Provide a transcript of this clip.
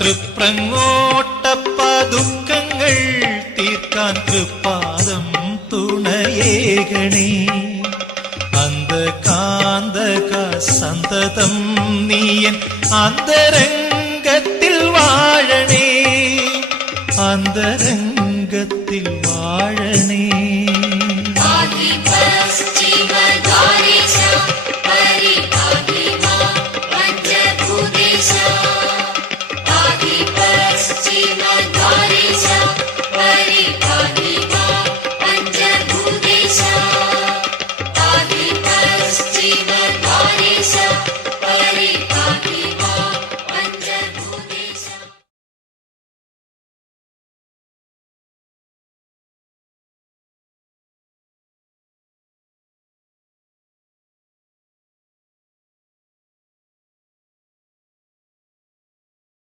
തൃപ്രങ്ങോട്ടപ്പ ദുഃഖങ്ങൾ തീർക്കാൻ തൃപ്പാദം തുണയേകണേ. അന്ധകാന്തക സന്തതം നീയൻ അന്തരംഗത്തിൽ വാഴണേ. അന്തരംഗ